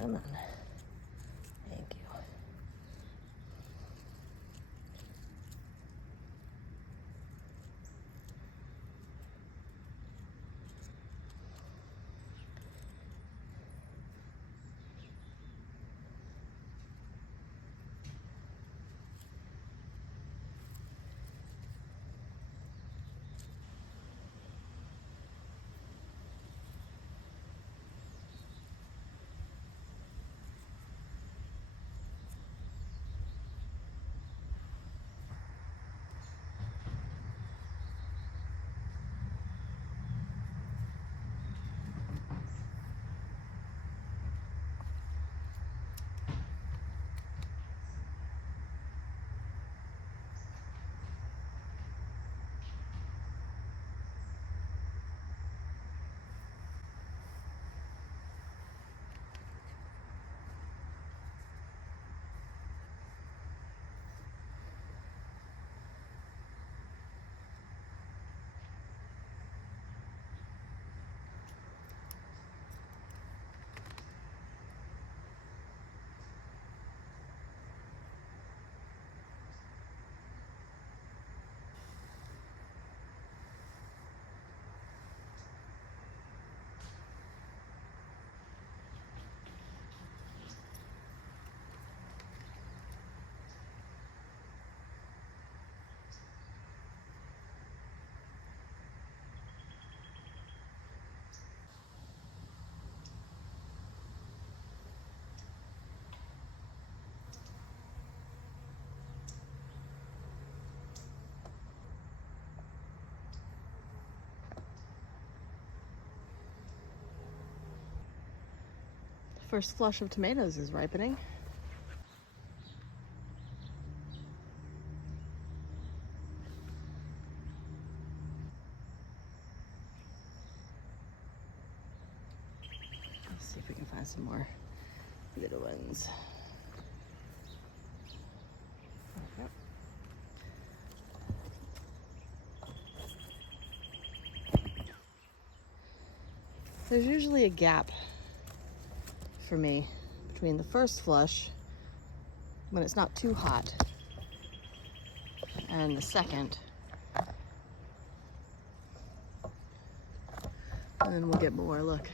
Come on. Thank you. First flush of tomatoes is ripening. Let's see if we can find some more little ones. Yep. There's usually a gap for me between the first flush, when it's not too hot, and the second. And then we'll get more, look.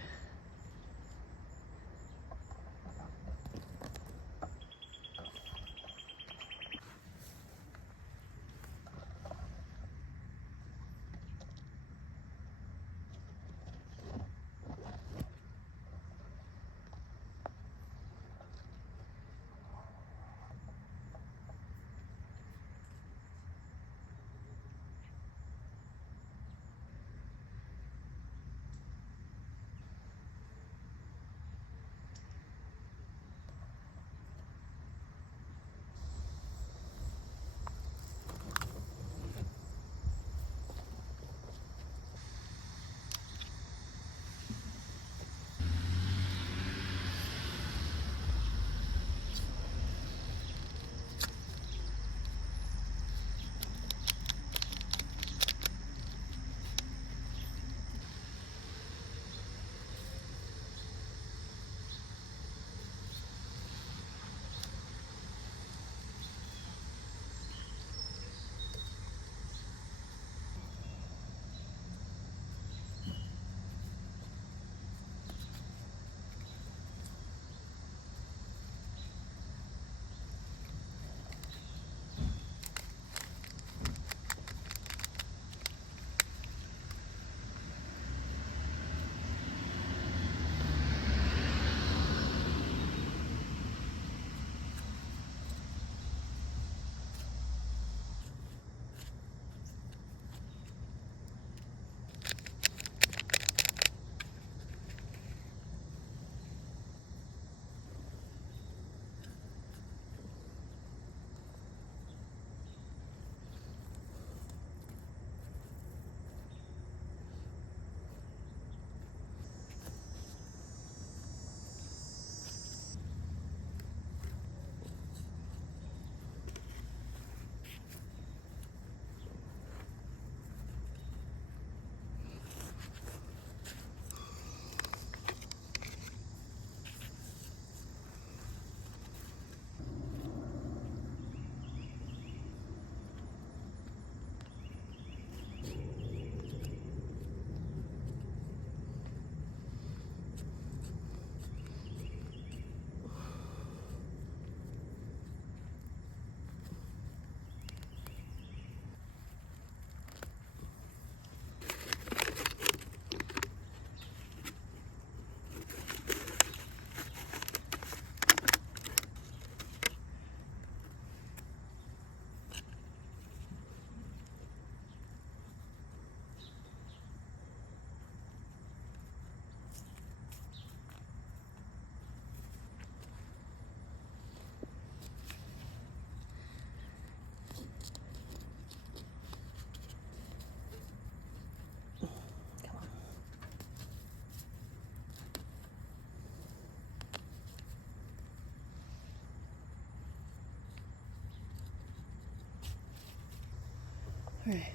All right,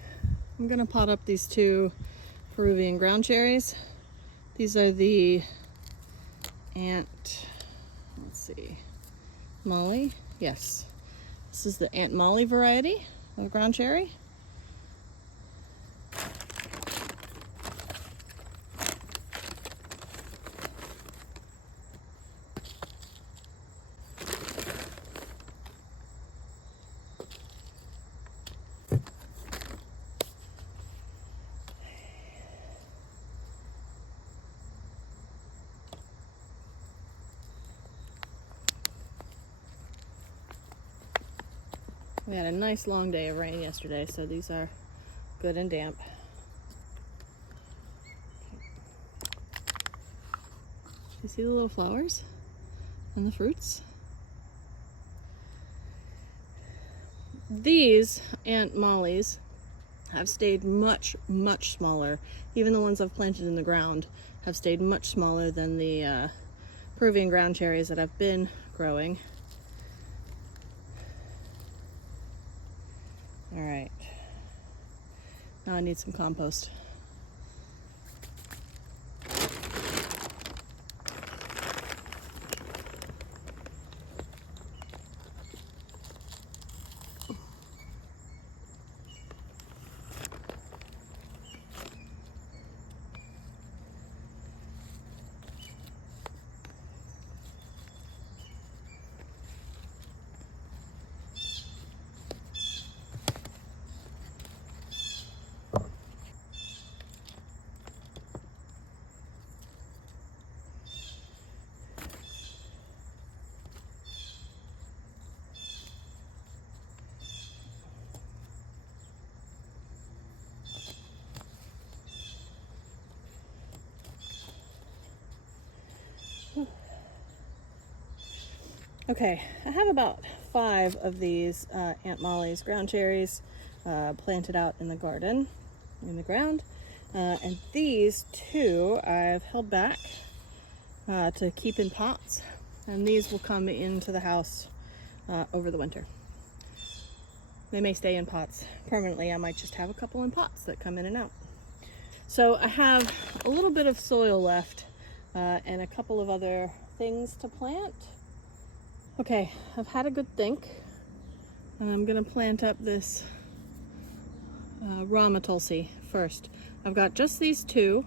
I'm gonna pot up these two Peruvian ground cherries. These are the Aunt, let's see, Molly, yes. This is the Aunt Molly variety of ground cherry. We had a nice long day of rain yesterday, so these are good and damp. You see the little flowers? and the fruits. These Aunt Molly's have stayed much, much smaller. Even the ones I've planted in the ground have stayed much smaller than the Peruvian ground cherries that I've been growing. All right, now I need some compost. Okay, I have about 5 of these Aunt Molly's ground cherries planted out in the garden, in the ground. And these 2 I've held back to keep in pots. And these will come into the house over the winter. They may stay in pots permanently. I might just have a couple in pots that come in and out. So I have a little bit of soil left and a couple of other things to plant. Okay, I've had a good think, and I'm gonna plant up this Rama Tulsi first. I've got just these 2.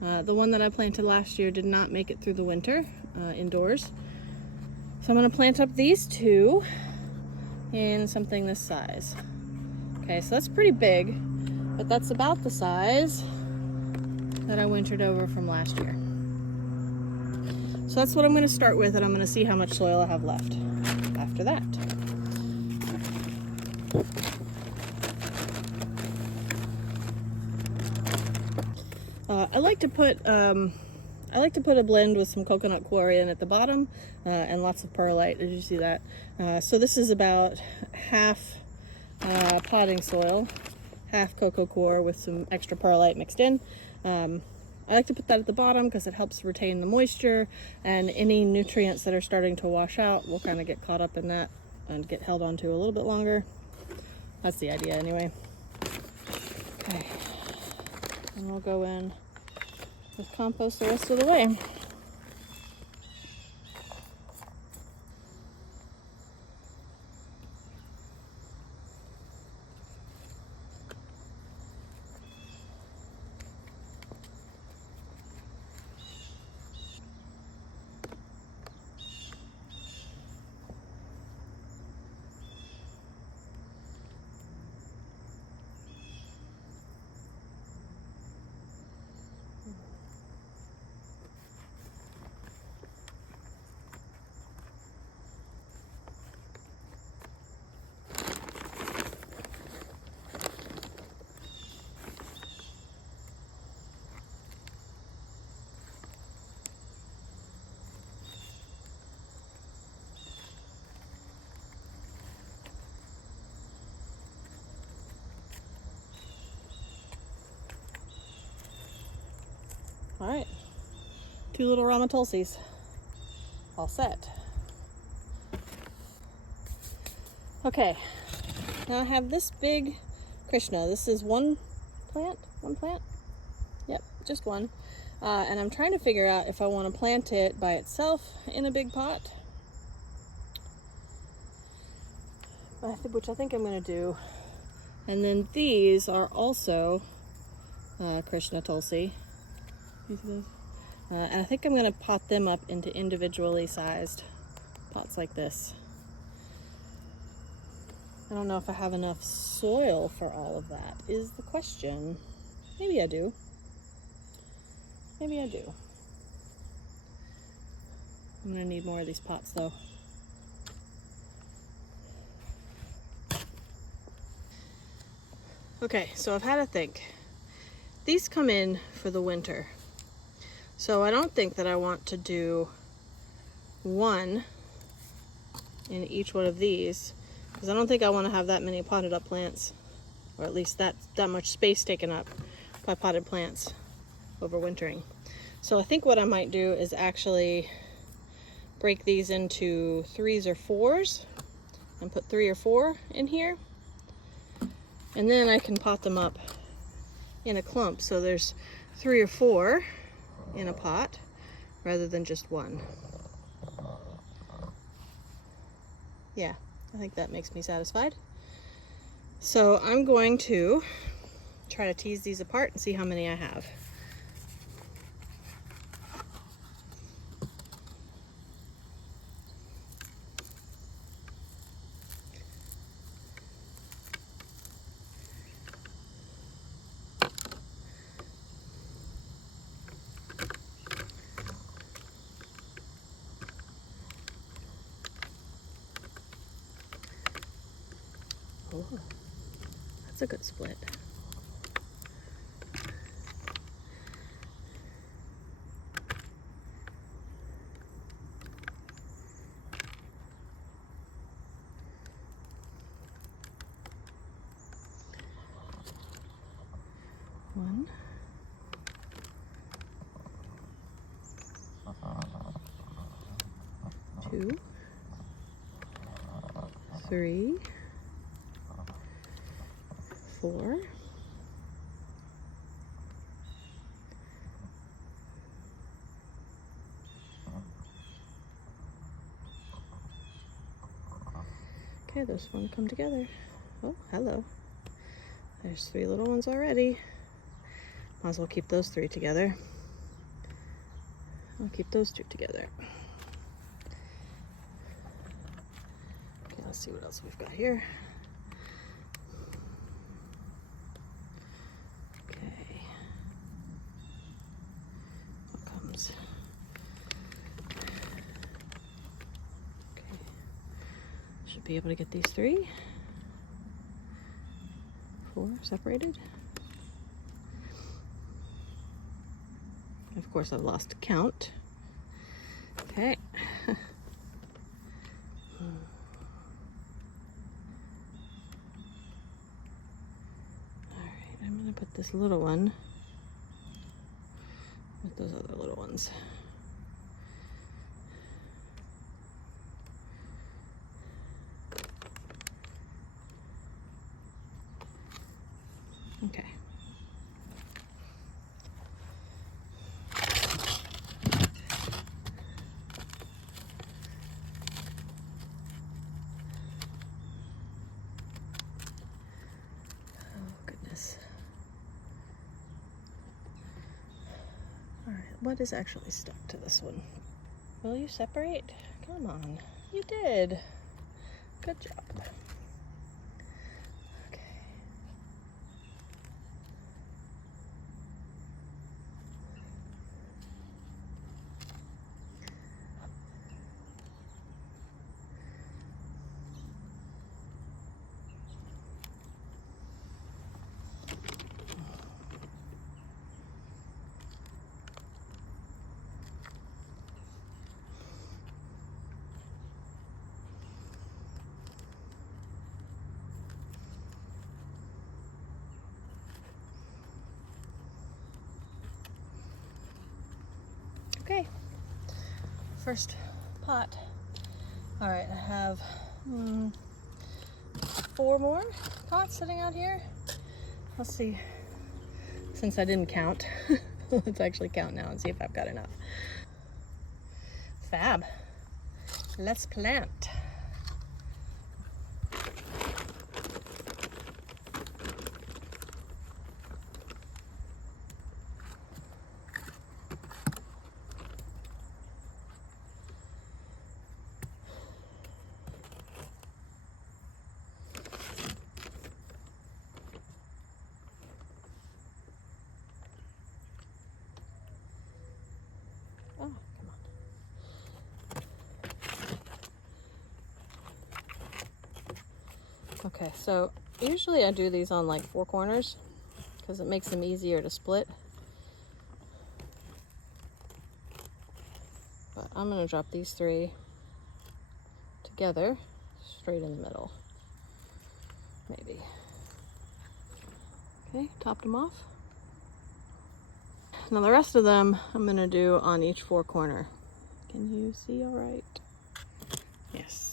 The one that I planted last year did not make it through the winter indoors. So I'm gonna plant up these 2 in something this size. Okay, so that's pretty big, but that's about the size that I wintered over from last year. So that's what I'm gonna start with, and I'm gonna see how much soil I have left after that. I like to put a blend with some coconut quarry in at the bottom and lots of perlite. Did you see that? So this is about half potting soil, half cocoa coir with some extra perlite mixed in. I like to put that at the bottom because it helps retain the moisture, and any nutrients that are starting to wash out will kind of get caught up in that and get held onto a little bit longer. That's the idea anyway. Okay, and we'll go in with compost the rest of the way. All right, 2 little Rama Tulsis, all set. Okay, now I have this big Krishna. This is one plant? Yep, just one. And I'm trying to figure out if I want to plant it by itself in a big pot, which I think I'm going to do. And then these are also Krishna Tulsi. And I think I'm going to pot them up into individually sized pots like this. I don't know if I have enough soil for all of that, is the question. Maybe I do. Maybe I do. I'm going to need more of these pots though. Okay, so I've had a think. These come in for the winter. So I don't think that I want to do one in each one of these, because I don't think I want to have that many potted up plants, or at least that much space taken up by potted plants overwintering. So I think what I might do is actually break these into 3s or 4s and put 3 or 4 in here, and then I can pot them up in a clump, so there's 3 or 4 in a pot rather than just one. Yeah, I think that makes me satisfied. So I'm going to try to tease these apart and see how many I have. Oh, that's a good split. One, two, 3, 4, 'kay, those want to come together. Oh, hello. There's 3 little ones already. Might as well keep those 3 together. I'll keep those 2 together. Okay, let's see what else we've got here. Okay. What comes? Okay. Should be able to get these 3, 4 separated. Of course, I've lost count. Okay. Alright, I'm going to put this little one with those other little ones. Okay. What is actually stuck to this one? Will you separate? Come on. You did. Good job. Okay. Okay, first pot. All right, I have 4 more pots sitting out here. Let's see, since I didn't count, let's actually count now and see if I've got enough. Fab, let's plant. Oh, come on. Okay, so usually I do these on like 4 corners because it makes them easier to split. But I'm gonna drop these 3 together, straight in the middle, maybe. Okay, topped them off. Now the rest of them I'm gonna do on each 4 corner. Can you see all right? Yes.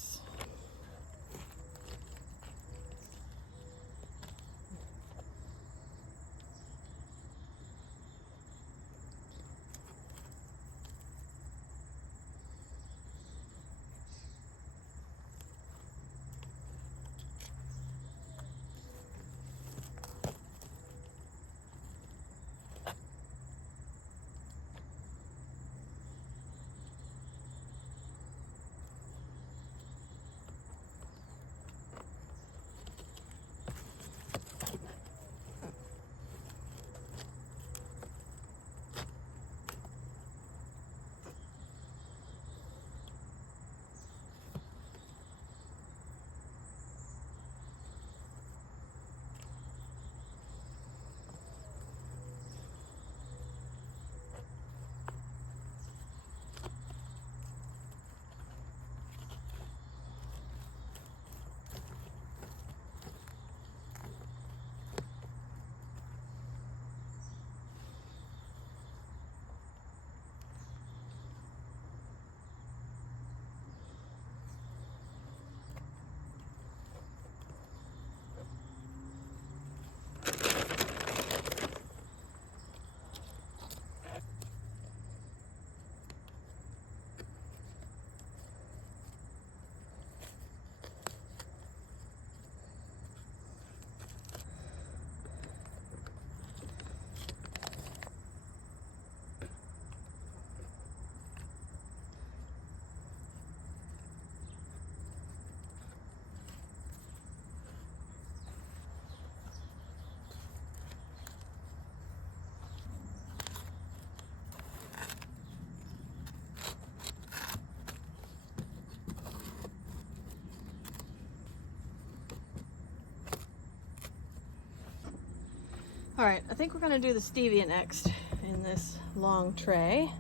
All right, I think we're gonna do the stevia next in this long tray.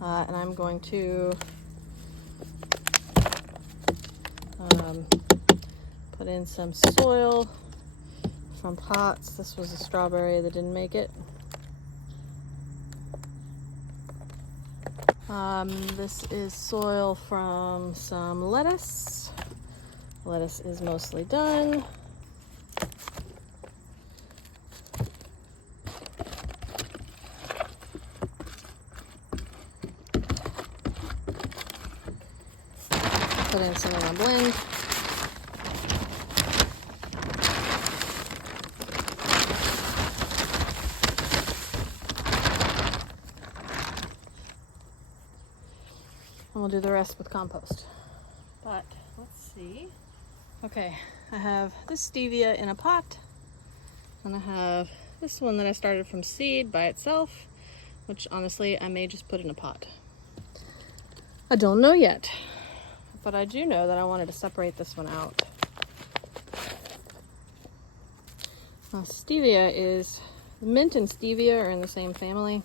And I'm going to put in some soil from pots. This was a strawberry that didn't make it. This is soil from some lettuce. Lettuce is mostly done. Put in some of my blend. And we'll do the rest with compost. But let's see. Okay, I have this stevia in a pot, and I have this one that I started from seed by itself, which honestly I may just put in a pot. I don't know yet, but I do know that I wanted to separate this one out. Now, stevia is, mint and stevia are in the same family,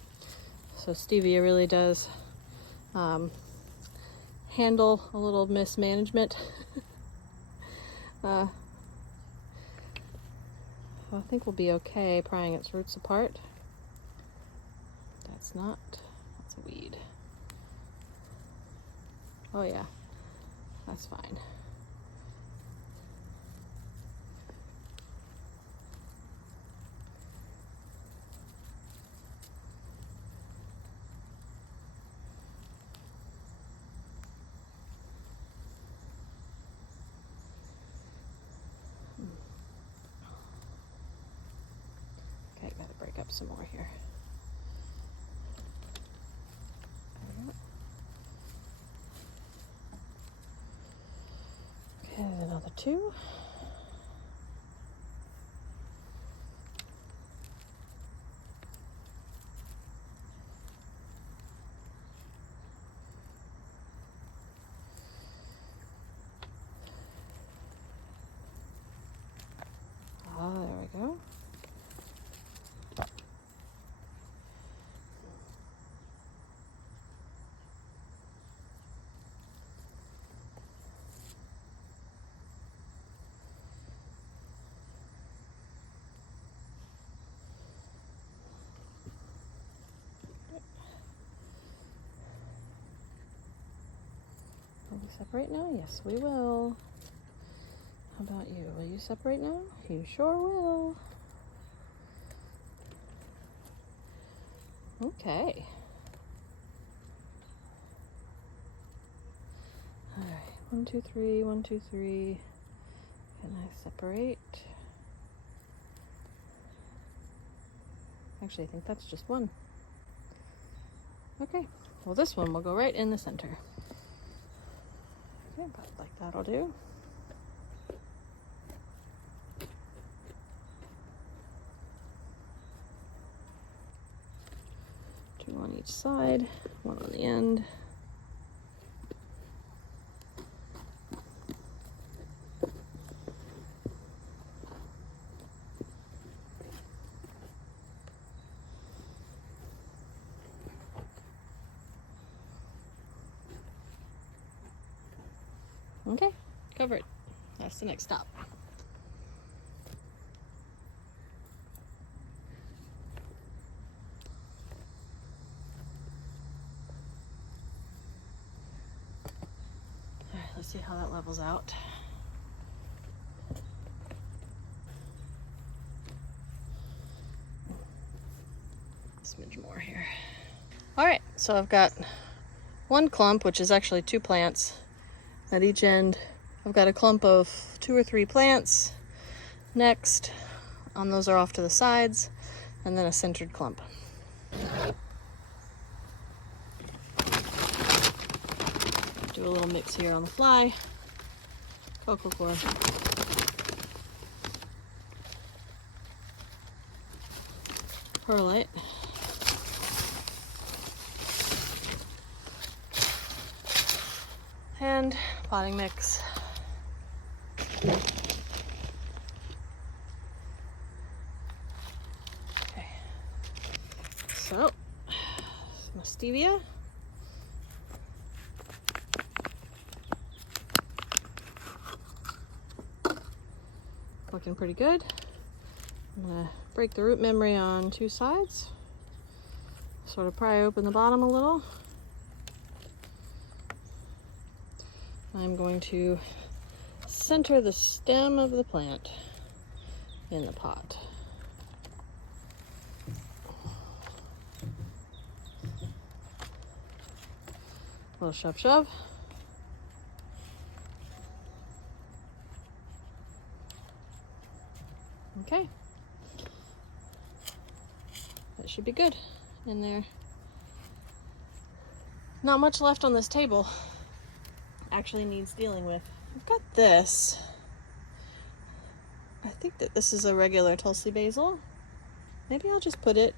so stevia really does handle a little mismanagement. I think we'll be okay prying its roots apart. That's a weed. Oh yeah, that's fine. Okay, gotta break up some more here. Okay, there's another 2. Ah, there we go. we separate now? Yes, we will. How about you? Will you separate now? You sure will. Okay. All right, 1, 2, 3, 1, 2, 3. Can I separate? Actually, I think that's just one. Okay, well this one will go right in the center. Okay, about like that'll do. Two on each side, one on the end. Okay, cover it. That's the next stop. All right, let's see how that levels out. A smidge more here. All right, so I've got one clump, which is actually 2 plants at each end. I've got a clump of 2 or 3 plants next, those are off to the sides, and then a centered clump. Do a little mix here on the fly. Cocoa core. Perlite. And potting mix. Okay. So, my stevia. Looking pretty good. I'm gonna break the root memory on 2 sides. Sort of pry open the bottom a little. I'm going to center the stem of the plant in the pot. A little shove shove. Okay. That should be good in there. Not much left on this table. Actually needs dealing with. I've got this. I think that this is a regular Tulsi basil. Maybe I'll just put it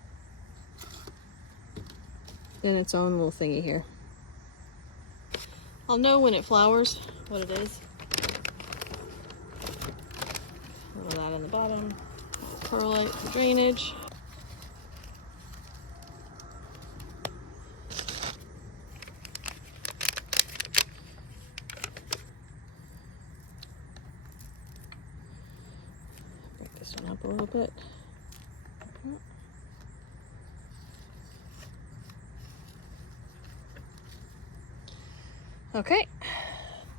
in its own little thingy here. I'll know when it flowers what it is. A little of that in the bottom. Perlite for drainage. Break this one up a little bit. Okay.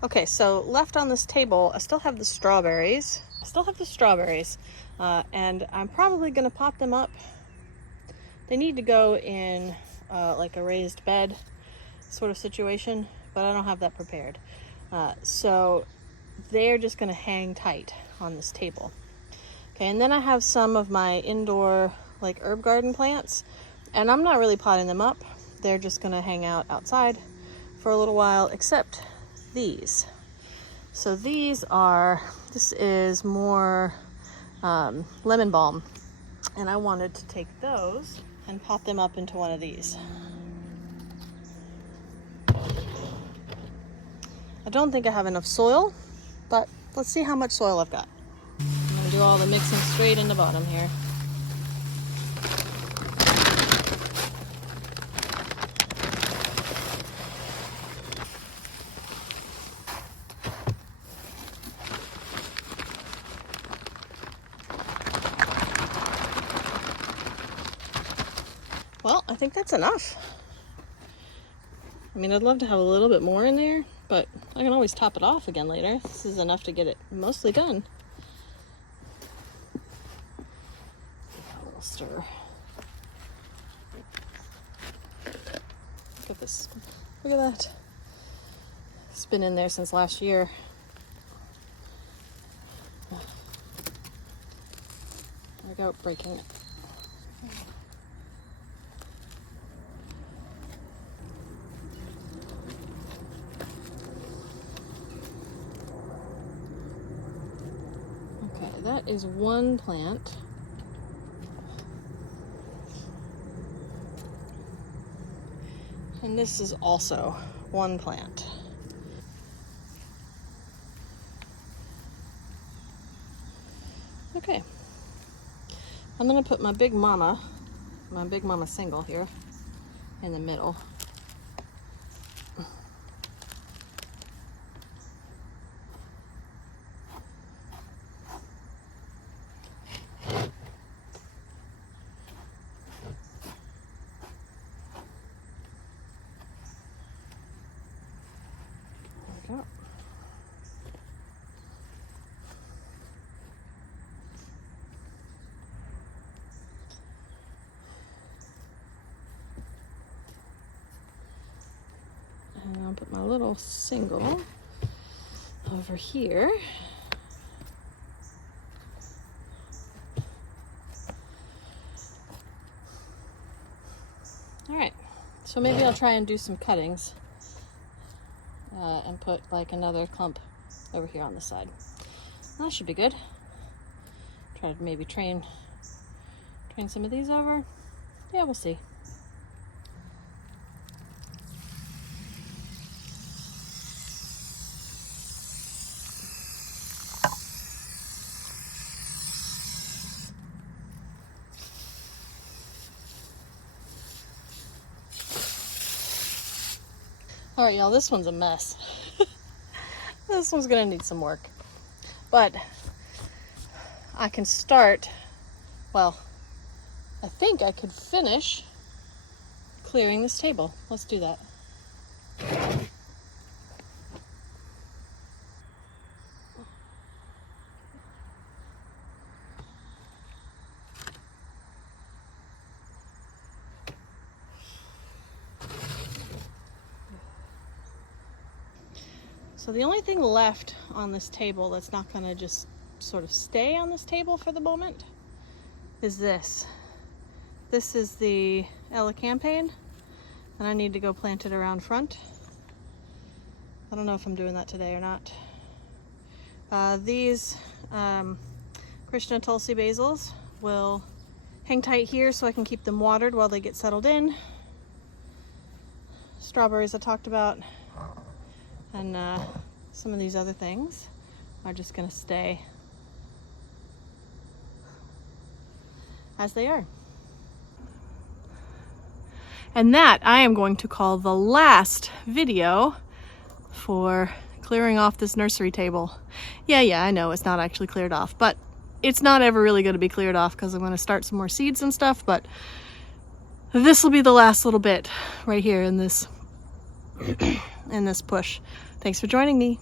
Okay, so left on this table, I still have the strawberries. And I'm probably gonna pot them up. They need to go in like a raised bed sort of situation, but I don't have that prepared. So they're just gonna hang tight on this table. Okay, and then I have some of my indoor like herb garden plants, and I'm not really potting them up. They're just gonna hang out outside for a little while, except these. So this is more lemon balm, and I wanted to take those and pot them up into one of these. I don't think I have enough soil, but let's see how much soil I've got. I'm gonna do all the mixing straight in the bottom here. Well, I think that's enough. I mean, I'd love to have a little bit more in there, but I can always top it off again later. This is enough to get it mostly done. A little stir. Look at this. Look at that. It's been in there since last year. There we go, breaking it. Okay, that is one plant. And this is also one plant. Okay, I'm gonna put my big mama single here in the middle. There we go. And I'll put my little single over here. All right, so maybe I'll try and do some cuttings and put like another clump over here on the side. That should be good. Try to maybe train some of these over. Yeah, we'll see. All right, y'all, this one's a mess. This one's gonna need some work, but I can start, well, I think I could finish clearing this table. Let's do that. So the only thing left on this table that's not gonna just sort of stay on this table for the moment is this. This is the elecampane, and I need to go plant it around front. I don't know if I'm doing that today or not. These Krishna Tulsi basils will hang tight here so I can keep them watered while they get settled in. Strawberries I talked about, and some of these other things are just gonna stay as they are. And that I am going to call the last video for clearing off this nursery table. Yeah, I know it's not actually cleared off, but it's not ever really going to be cleared off because I'm going to start some more seeds and stuff, but this will be the last little bit right here in this in this push. Thanks for joining me.